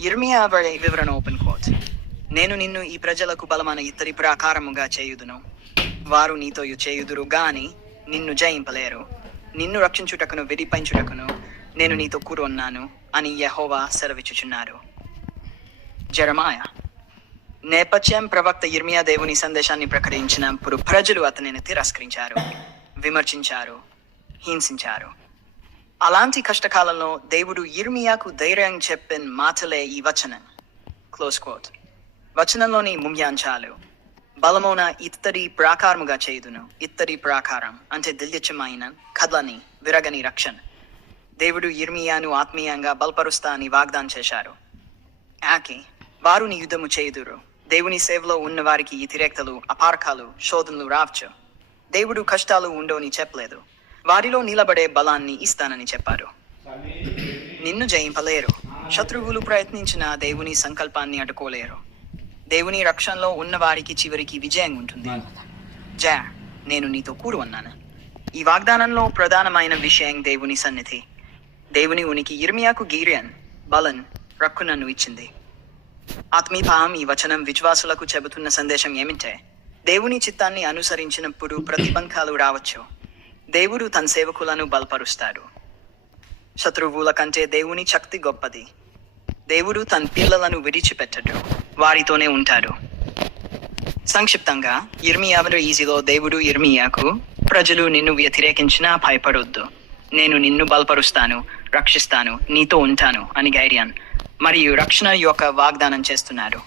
యిర్మీయా వలె వివరణ ఓపెన్ కోట్. నేను నిన్ను ఈ ప్రజలకు బలమైన ఇత్తడి ప్రాకారముగా చేయుదును. వారు నీతో చేయుదురు గాని నిన్ను జయింపలేరు. నిన్ను రక్షించుటకును విడిపించుటకును నేను నీతో కూడా ఉన్నాను అని యెహోవా సెలవిచ్చుచున్నారు. జెరమాయా. నేపథ్యం: ప్రవక్త యిర్మీయా దేవుని సందేశాన్ని ప్రకటించినప్పుడు ప్రజలు అతనిని తిరస్కరించారు, విమర్శించారు, హింసించారు. అలాంటి కష్టకాలంలో దేవుడు యిర్మీయాకు ధైర్యం చెప్పిన మాటలే ఈ వచనం. Close coat. వచనంలోని ముఖ్యాంశాలు: బలమైన ఇత్తడి ప్రాకారముగా చేయుదును. ఇత్తడి ప్రాకారం అంటే దిల్యచమైన, కదలని, విరగని రక్షణ. దేవుడు యిర్మీయాను ఆత్మీయంగా బలపరుస్తా అని వాగ్దానం చేశారు. వారు నీ యుద్ధము చేయుదురు. దేవుని సేవలో ఉన్న వారికి వ్యతిరేకతలు, అపార్కాలు, శోధనలు రావచ్చు. దేవుడు కష్టాలు ఉండవని చెప్పలేదు. వారిలో నిలబడే బలాన్ని ఇస్తానని చెప్పారు. నిన్ను జయింపలేరు. శత్రువులు ప్రయత్నించిన దేవుని సంకల్పాన్ని అడ్డుకోలేరు. దేవుని రక్షణలో ఉన్న వారికి చివరికి విజయం ఉంటుంది. నేను నీతో కూడా ఉన్నాను. ఈ వాగ్దానంలో ప్రధానమైన విషయం దేవుని సన్నిధి. దేవుని ఉనికి యిర్మీయాకు గిరియన్, బలన్, రక్షణను ఇచ్చింది. ఆత్మీయపాం ఈ వచనం విశ్వాసులకు చెబుతున్న సందేశం ఏమిటంటే, దేవుని చిత్తాన్ని అనుసరించినప్పుడు ప్రతిబంధాలు రావచ్చు. దేవుడు తన సేవకులను బలపరుస్తాడు. శత్రువుల కంటే దేవుని శక్తి గొప్పది. దేవుడు తన పిల్లలను విడిచిపెట్టడు, వారితోనే ఉంటాడు. సంక్షిప్తంగా, యిర్మీయా ఈజీలో దేవుడు యిర్మీయాకు, ప్రజలు నిన్ను వ్యతిరేకించినా భయపడొద్దు. నేను నిన్ను బలపరుస్తాను, రక్షిస్తాను, నీతో ఉంటాను అని ధైర్యం మరియు రక్షణ యొక్క వాగ్దానం చేస్తున్నాడు.